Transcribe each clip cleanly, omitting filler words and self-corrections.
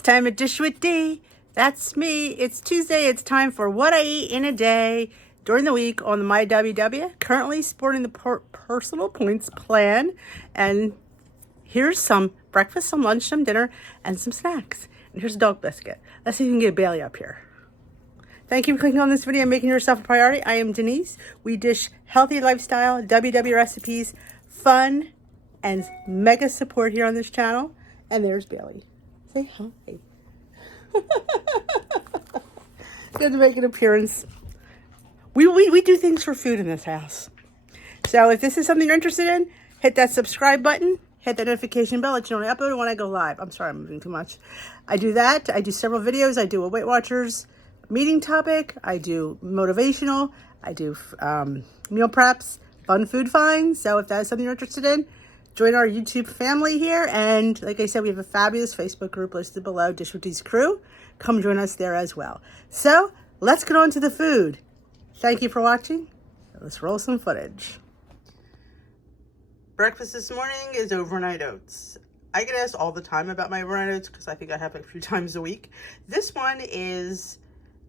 It's time to dish with D. That's me. It's Tuesday. It's time for what I eat in a day during the week on the My WW. Currently sporting the personal points plan. And here's some breakfast, some lunch, some dinner, and some snacks. And here's a dog biscuit. Let's see if we can get Bailey up here. Thank you for clicking on this video and making yourself a priority. I am Denise. We dish healthy lifestyle, WW recipes, fun, and mega support here on this channel. And there's Bailey. Say hi. Good to make an appearance. We do things for food in this house. So if this is something you're interested in, hit that subscribe button, hit that notification bell, let you know when I upload and when I go live. I'm sorry, I'm moving too much. I do that. I do several videos. I do a Weight Watchers meeting topic. I do motivational. I do meal preps, fun food finds. So if that is something you're interested in, join our YouTube family here. And like I said, we have a fabulous Facebook group listed below, Dish with D's Crew. Come join us there as well. So let's get on to the food. Thank you for watching. Let's roll some footage. Breakfast this morning is overnight oats. I get asked all the time about my overnight oats because I think I have it a few times a week. This one is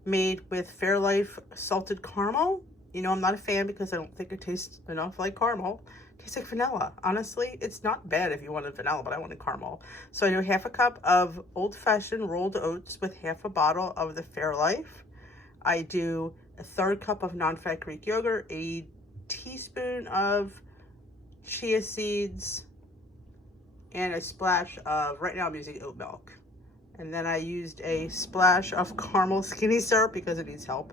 made with Fairlife salted caramel. You know, I'm not a fan because I don't think it tastes enough like caramel. It tastes like vanilla. Honestly, it's not bad if you wanted vanilla, but I wanted caramel. So I do half a cup of old-fashioned rolled oats with half a bottle of the Fairlife. I do a third cup of non-fat Greek yogurt, a teaspoon of chia seeds, and a splash of, right now I'm using oat milk. And then I used a splash of caramel skinny syrup because it needs help.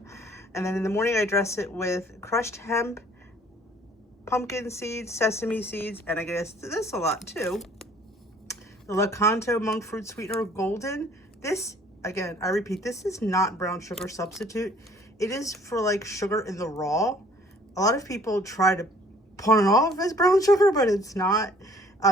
And then in the morning I dress it with crushed hemp, pumpkin seeds, sesame seeds, and I guess this a lot too. The Lakanto monk fruit sweetener golden. This, again, I repeat, this is not brown sugar substitute. It is for like sugar in the raw. A lot of people try to pawn it off as brown sugar, but it's not.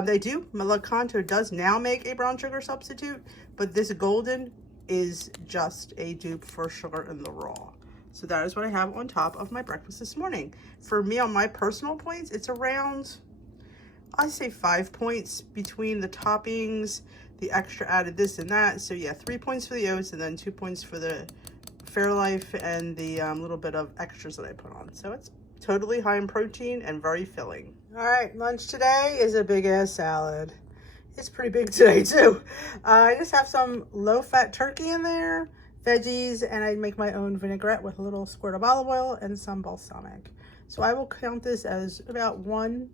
They do. Lakanto does now make a brown sugar substitute, but this golden is just a dupe for sugar in the raw. So that is what I have on top of my breakfast this morning. For me, on my personal points, it's around, I say 5 points between the toppings, the extra added this and that. So yeah, 3 points for the oats and then 2 points for the Fairlife and the little bit of extras that I put on. So it's totally high in protein and very filling. All right, lunch today is a big ass salad. It's pretty big today too. I just have some low-fat turkey in there, veggies, and I make my own vinaigrette with a little squirt of olive oil and some balsamic. So I will count this as about 1-2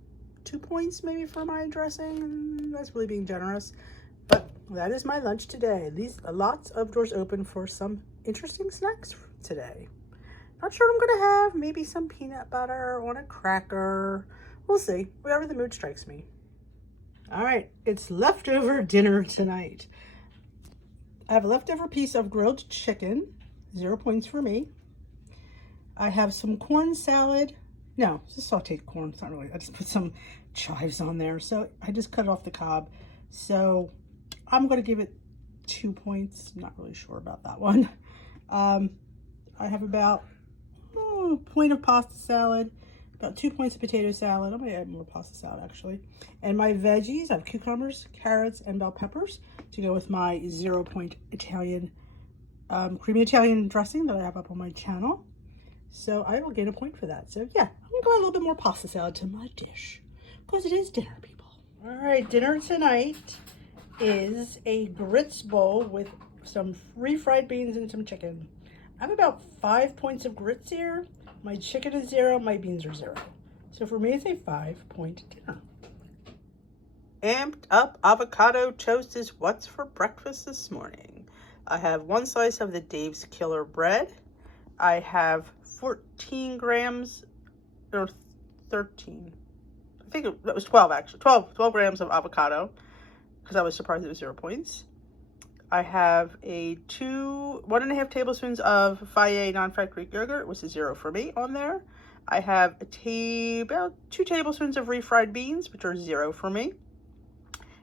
points maybe for my dressing. That's really being generous. But that is my lunch today. These lots of doors open for some interesting snacks today. Not sure what I'm gonna have. Maybe some peanut butter on a cracker. We'll see. Whatever the mood strikes me. All right, it's leftover dinner tonight. I have a leftover piece of grilled chicken, 0 points for me. I have some corn salad. No, it's just sauteed corn. It's not really, I just put some chives on there. So I just cut it off the cob. So I'm going to give it 2 points. I'm not really sure about that one. I have about a point of pasta salad, about 2 points of potato salad. I'm going to add more pasta salad actually. And my veggies, I have cucumbers, carrots, and bell peppers to go with my 0 point Italian, creamy Italian dressing that I have up on my channel. So I will get a point for that. So yeah, I'm going to go add a little bit more pasta salad to my dish because it is dinner, people. All right, dinner tonight is a grits bowl with some refried beans and some chicken. I have about 5 points of grits here. My chicken is 0, my beans are 0. So for me, it's a 5-point dinner. Amped up avocado toast is what's for breakfast this morning. I have 1 slice of the Dave's Killer bread. I have 14 grams, or 13. I think it was 12 actually. 12 grams of avocado, because I was surprised it was 0 points. I have 1.5 tablespoons of Fage non-fat Greek yogurt, which is 0 for me on there. I have about 2 tablespoons of refried beans, which are 0 for me.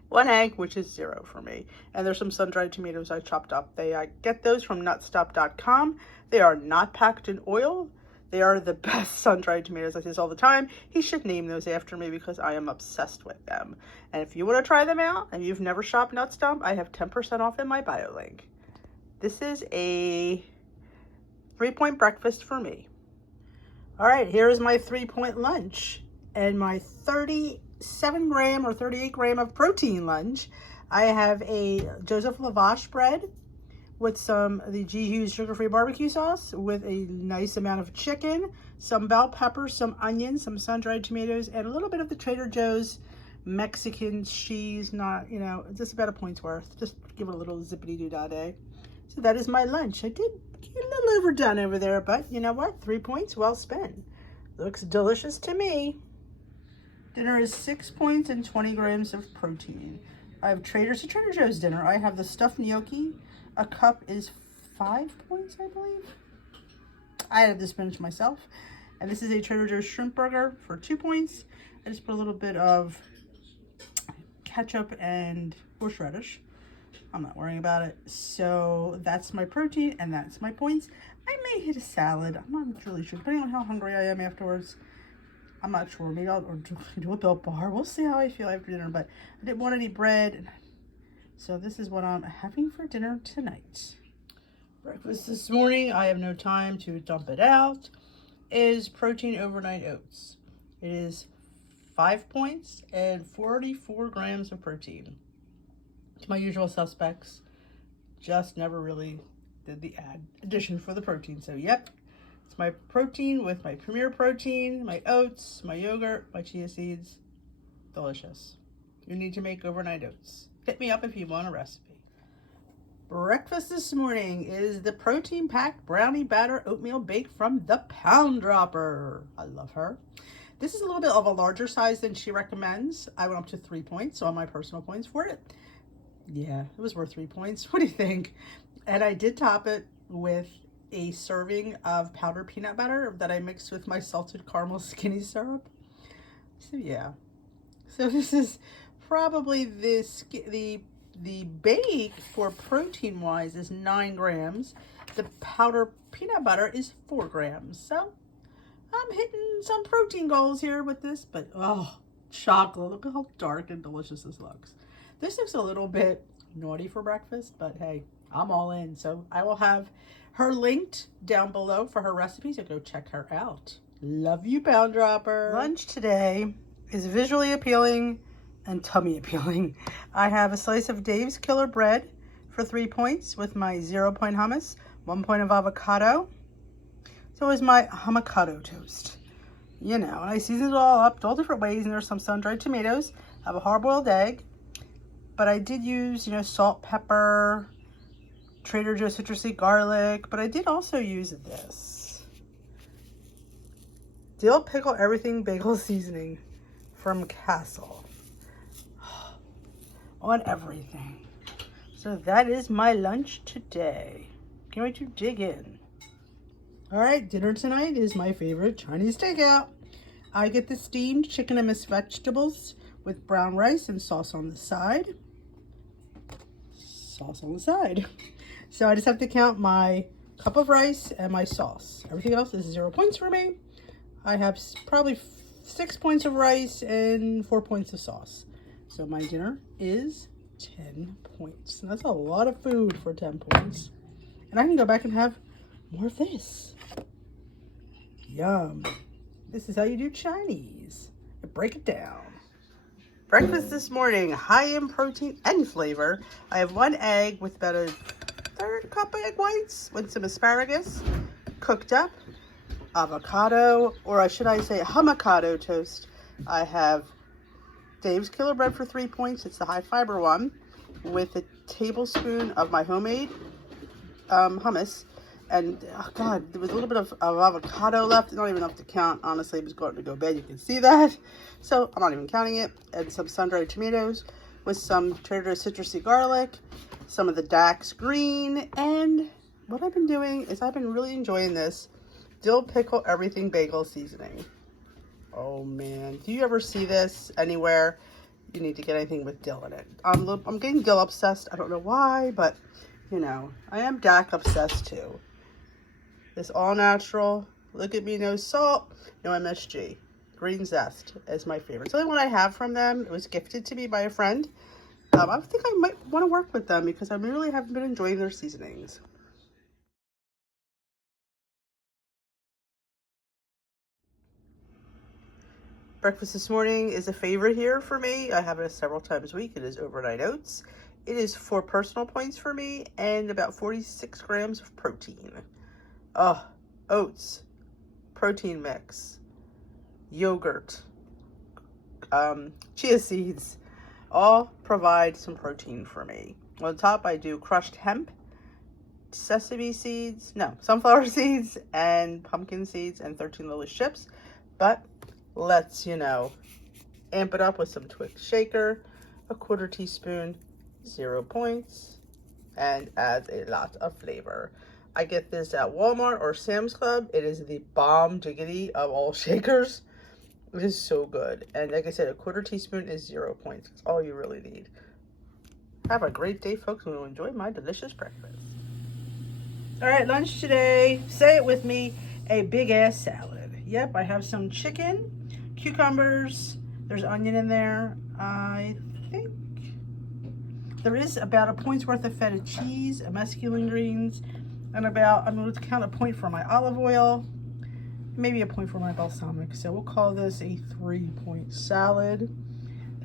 1 egg, which is 0 for me. And there's some sun-dried tomatoes I chopped up. I get those from nutstop.com. They are not packed in oil. They are the best sun-dried tomatoes. I say this all the time. He should name those after me because I am obsessed with them. And if you want to try them out and you've never shopped Nut Stump, I have 10% off in my bio link. This is a 3-point breakfast for me. All right, here's my 3-point lunch and my 37 gram or 38 gram of protein lunch. I have a Joseph Lavash bread with some of the G. Hughes sugar-free barbecue sauce with a nice amount of chicken, some bell peppers, some onions, some sun-dried tomatoes, and a little bit of the Trader Joe's Mexican cheese, not, you know, just about a point's worth. Just give it a little zippity-doo-dah-day. So that is my lunch. I did get a little overdone over there, but you know what? 3 points well spent. Looks delicious to me. Dinner is 6 points and 20 grams of protein. I have Trader Joe's dinner. I have the stuffed gnocchi. A cup is 5 points, I believe. I added the spinach myself. And this is a Trader Joe's shrimp burger for 2 points. I just put a little bit of ketchup and horseradish. I'm not worrying about it. So that's my protein and that's my points. I may hit a salad. I'm not really sure. Depending on how hungry I am afterwards. I'm not sure. Maybe I'll do a Built Bar. We'll see how I feel after dinner. But I didn't want any bread. So this is what I'm having for dinner tonight. Breakfast this morning, I have no time to dump it out, is protein overnight oats. It is 5 points and 44 grams of protein. It's my usual suspects. Just never really did the addition for the protein. So yep, it's my protein with my Premier Protein, my oats, my yogurt, my chia seeds. Delicious. You need to make overnight oats. Hit me up if you want a recipe. Breakfast this morning is the protein-packed brownie batter oatmeal bake from the Pound Dropper. I love her. This is a little bit of a larger size than she recommends. I went up to 3 points on my personal points for it. Yeah, it was worth 3 points. What do you think? And I did top it with a serving of powdered peanut butter that I mixed with my salted caramel skinny syrup. So yeah. So this is probably the bake for protein wise is 9 grams. The powdered peanut butter is 4 grams. So I'm hitting some protein goals here with this, but oh, chocolate. Look at how dark and delicious this looks. This looks a little bit naughty for breakfast, but hey, I'm all in. So I will have her linked down below for her recipe, so go check her out. Love you, Pound Dropper. Lunch today is visually appealing and tummy appealing. I have a slice of Dave's Killer bread for 3 points with my 0-point hummus, 1 point of avocado. So is my Avocado Toast. You know, and I seasoned it all up all different ways, and there's some sun-dried tomatoes. I have a hard-boiled egg, but I did use, you know, salt, pepper, Trader Joe's citrusy garlic, but I did also use this Dill, Pickle, Everything Bagel Seasoning from Castle on everything. So that is my lunch today. Can't wait to dig in. All right, dinner tonight is my favorite Chinese takeout. I get the steamed chicken and mixed vegetables with brown rice and sauce on the side. So I just have to count my cup of rice and my sauce. Everything else is 0 points for me. I have probably 6 points of rice and 4 points of sauce. So my dinner is 10 points. And that's a lot of food for 10 points. And I can go back and have more of this. Yum. This is how you do Chinese. Break it down. Breakfast this morning, high in protein and flavor. I have 1 egg with about a 1/3 cup of egg whites with some asparagus, cooked up, avocado, or should I say Avocado Toast. I have Dave's Killer bread for 3 points. It's the high fiber one with a tablespoon of my homemade hummus. And oh God, there was a little bit of avocado left. Not even enough to count. Honestly, it was going to go bad. You can see that. So I'm not even counting it. And some sun-dried tomatoes with some Trader Joe's citrusy garlic, some of the Dax green. And what I've been doing is I've been really enjoying this Dill, Pickle, Everything Bagel Seasoning. Oh man, do you ever see this anywhere? You need to get anything with dill in it. I'm getting dill obsessed. I don't know why, but you know, I am DAC obsessed too. This all natural Look at me, no salt, no MSG. Green zest is my favorite. It's the only one I have from them. It was gifted to me by a friend. I think I might want to work with them because I really haven't been enjoying their seasonings. Breakfast this morning is a favorite here for me. I have it several times a week. It is overnight oats. It is 4 personal points for me and about 46 grams of protein. Oats, protein mix, yogurt, chia seeds, all provide some protein for me. On top, I do crushed hemp, sunflower seeds, and pumpkin seeds, and 13 little chips. But let's, amp it up with some Twix shaker, a 1/4 teaspoon, 0 points, and adds a lot of flavor. I get this at Walmart or Sam's Club. It is the bomb diggity of all shakers. It is so good. And like I said, a 1/4 teaspoon is 0 points. It's all you really need. Have a great day, folks, and enjoy my delicious breakfast. All right, lunch today. Say it with me, a big ass salad. Yep, I have some chicken, cucumbers. There's onion in there. I think there is about a point's worth of feta cheese, masculine greens, and I'm going to count a point for my olive oil, maybe a point for my balsamic. So we'll call this a 3-point salad.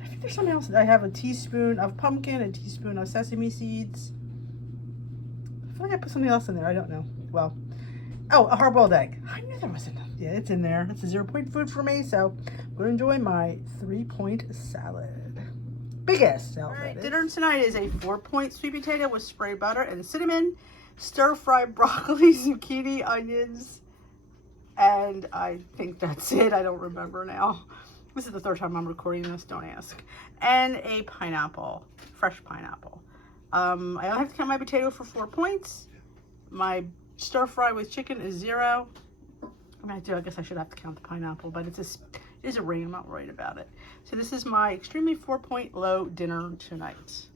I think there's something else. I have a teaspoon of pumpkin, a teaspoon of sesame seeds. I feel like I put something else in there. I don't know. Well, a hard-boiled egg. I knew there was enough. Yeah, it's in there. It's a 0-point food for me, so I'm going to enjoy my 3-point salad. Big ass salad. All right, dinner tonight is a 4-point sweet potato with spray butter and cinnamon, stir-fried broccoli, zucchini, onions, and I think that's it. I don't remember now. This is the 3rd time I'm recording this, don't ask. And a pineapple, fresh pineapple. I only have to count my potato for 4 points. My stir-fry with chicken is 0. I guess I should have to count the pineapple, but it is a ring. I'm not worried about it. So this is my extremely 4-point low dinner tonight.